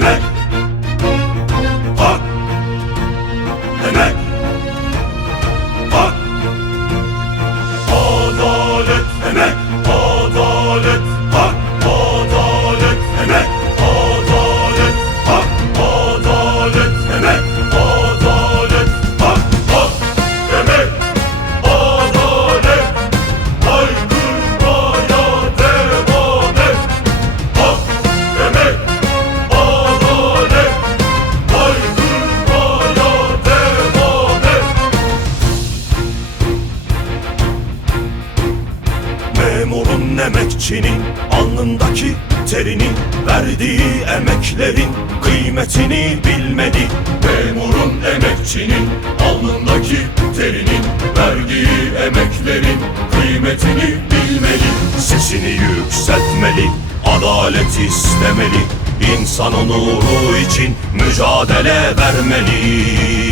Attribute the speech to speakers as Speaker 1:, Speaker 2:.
Speaker 1: Mehmet Memurun emekçinin alnındaki terinin verdiği emeklerin kıymetini bilmeli. Memurun emekçinin alnındaki terinin verdiği emeklerin kıymetini bilmeli. Sesini yükseltmeli, adalet istemeli. İnsan onuru için mücadele vermeli.